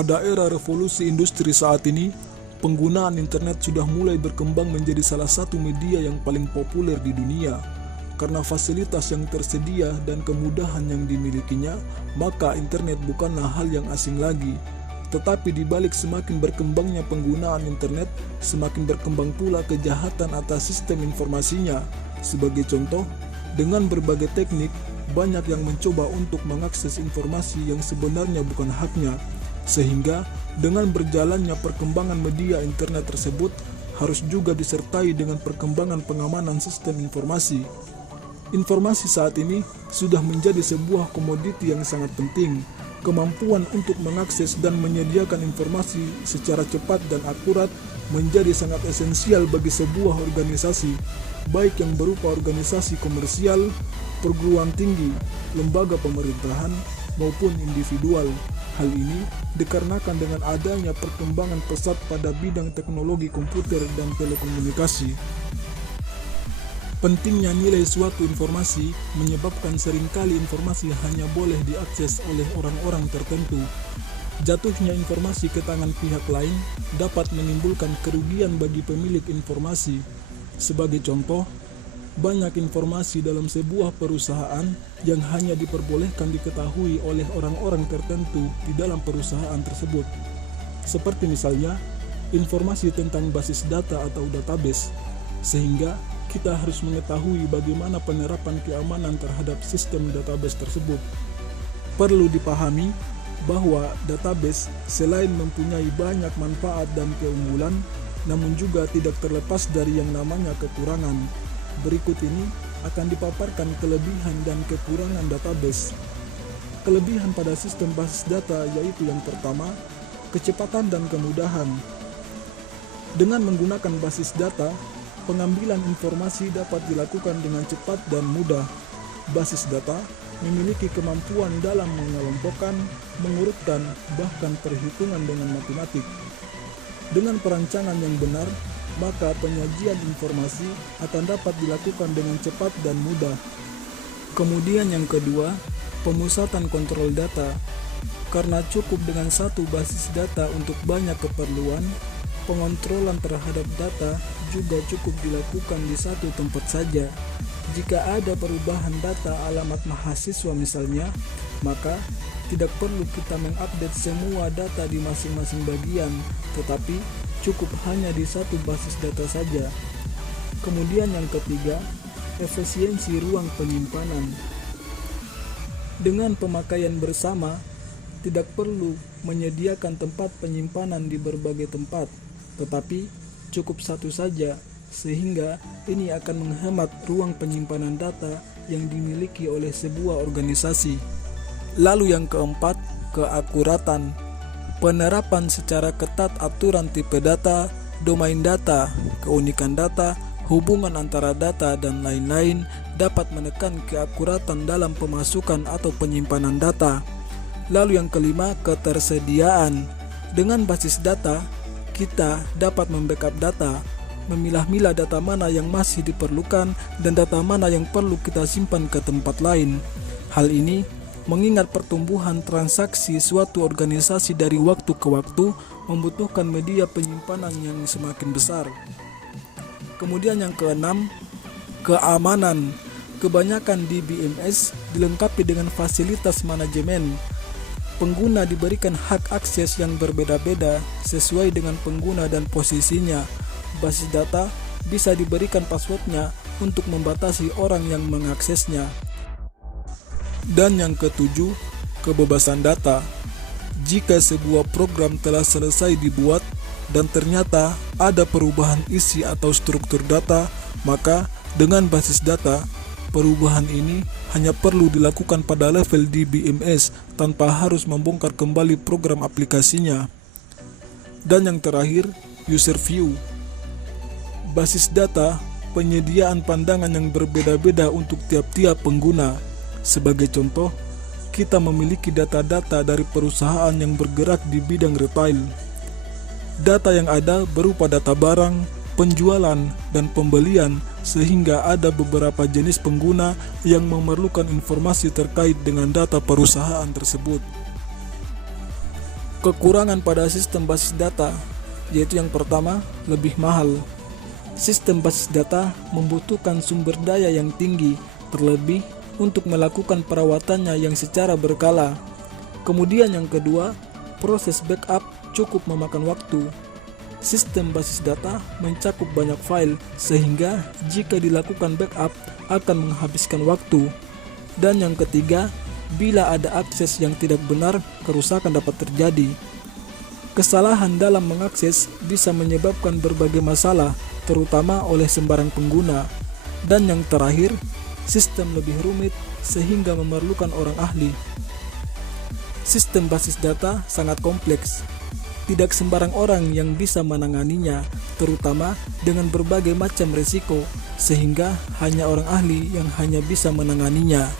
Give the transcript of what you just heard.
Pada era revolusi industri saat ini, penggunaan internet sudah mulai berkembang menjadi salah satu media yang paling populer di dunia. Karena fasilitas yang tersedia dan kemudahan yang dimilikinya, maka internet bukanlah hal yang asing lagi. Tetapi di balik semakin berkembangnya penggunaan internet, semakin berkembang pula kejahatan atas sistem informasinya. Sebagai contoh, dengan berbagai teknik, banyak yang mencoba untuk mengakses informasi yang sebenarnya bukan haknya. Sehingga, dengan berjalannya perkembangan media internet tersebut, harus juga disertai dengan perkembangan pengamanan sistem informasi. Informasi saat ini sudah menjadi sebuah komoditi yang sangat penting. Kemampuan untuk mengakses dan menyediakan informasi secara cepat dan akurat menjadi sangat esensial bagi sebuah organisasi, baik yang berupa organisasi komersial, perguruan tinggi, lembaga pemerintahan, maupun individual. Hal ini dikarenakan dengan adanya perkembangan pesat pada bidang teknologi komputer dan telekomunikasi. Pentingnya nilai suatu informasi menyebabkan seringkali informasi hanya boleh diakses oleh orang-orang tertentu. Jatuhnya informasi ke tangan pihak lain dapat menimbulkan kerugian bagi pemilik informasi. Sebagai contoh, banyak informasi dalam sebuah perusahaan yang hanya diperbolehkan diketahui oleh orang-orang tertentu di dalam perusahaan tersebut. Seperti misalnya, informasi tentang basis data atau database, sehingga kita harus mengetahui bagaimana penerapan keamanan terhadap sistem database tersebut. Perlu dipahami bahwa database selain mempunyai banyak manfaat dan keunggulan, namun juga tidak terlepas dari yang namanya kekurangan. Berikut ini akan dipaparkan kelebihan dan kekurangan database. Kelebihan pada sistem basis data yaitu yang pertama, kecepatan dan kemudahan. Dengan menggunakan basis data, pengambilan informasi dapat dilakukan dengan cepat dan mudah. Basis data memiliki kemampuan dalam mengelompokkan, mengurutkan, bahkan perhitungan dengan matematik. Dengan perancangan yang benar, maka penyajian informasi akan dapat dilakukan dengan cepat dan mudah. Kemudian yang kedua, pemusatan kontrol data. Karena cukup dengan satu basis data untuk banyak keperluan, pengontrolan terhadap data juga cukup dilakukan di satu tempat saja. Jika ada perubahan data alamat mahasiswa misalnya, maka tidak perlu kita mengupdate semua data di masing-masing bagian, tetapi cukup hanya di satu basis data saja. Kemudian yang ketiga, efisiensi ruang penyimpanan. Dengan pemakaian bersama, tidak perlu menyediakan tempat penyimpanan di berbagai tempat, tetapi cukup satu saja, sehingga ini akan menghemat ruang penyimpanan data yang dimiliki oleh sebuah organisasi. Lalu yang keempat, keakuratan. Penerapan secara ketat aturan tipe data, domain data, keunikan data, hubungan antara data, dan lain-lain dapat menekan keakuratan dalam pemasukan atau penyimpanan data. Lalu yang kelima, ketersediaan. Dengan basis data, kita dapat membackup data, memilah-milah data mana yang masih diperlukan dan data mana yang perlu kita simpan ke tempat lain. Hal ini mengingat pertumbuhan transaksi suatu organisasi dari waktu ke waktu membutuhkan media penyimpanan yang semakin besar. Kemudian yang keenam, keamanan. Kebanyakan DBMS dilengkapi dengan fasilitas manajemen. Pengguna diberikan hak akses yang berbeda-beda sesuai dengan pengguna dan posisinya. Basis data bisa diberikan passwordnya untuk membatasi orang yang mengaksesnya. Dan yang ketujuh, kebebasan data. Jika sebuah program telah selesai dibuat dan ternyata ada perubahan isi atau struktur data, maka dengan basis data, perubahan ini hanya perlu dilakukan pada level DBMS tanpa harus membongkar kembali program aplikasinya. Dan yang terakhir, user view. Basis data, penyediaan pandangan yang berbeda-beda untuk tiap-tiap pengguna. Sebagai contoh, kita memiliki data-data dari perusahaan yang bergerak di bidang retail. Data yang ada berupa data barang, penjualan, dan pembelian, sehingga ada beberapa jenis pengguna yang memerlukan informasi terkait dengan data perusahaan tersebut. Kekurangan pada sistem basis data, yaitu yang pertama, lebih mahal. Sistem basis data membutuhkan sumber daya yang tinggi, terlebih untuk melakukan perawatannya yang secara berkala. Kemudian yang kedua, proses backup cukup memakan waktu. Sistem basis data mencakup banyak file, sehingga jika dilakukan backup akan menghabiskan waktu. Dan yang ketiga, bila ada akses yang tidak benar, kerusakan dapat terjadi. Kesalahan dalam mengakses bisa menyebabkan berbagai masalah, terutama oleh sembarang pengguna. Dan yang terakhir, sistem lebih rumit sehingga memerlukan orang ahli. Sistem basis data sangat kompleks. Tidak sembarang orang yang bisa menanganinya, terutama dengan berbagai macam risiko, sehingga hanya orang ahli yang hanya bisa menanganinya.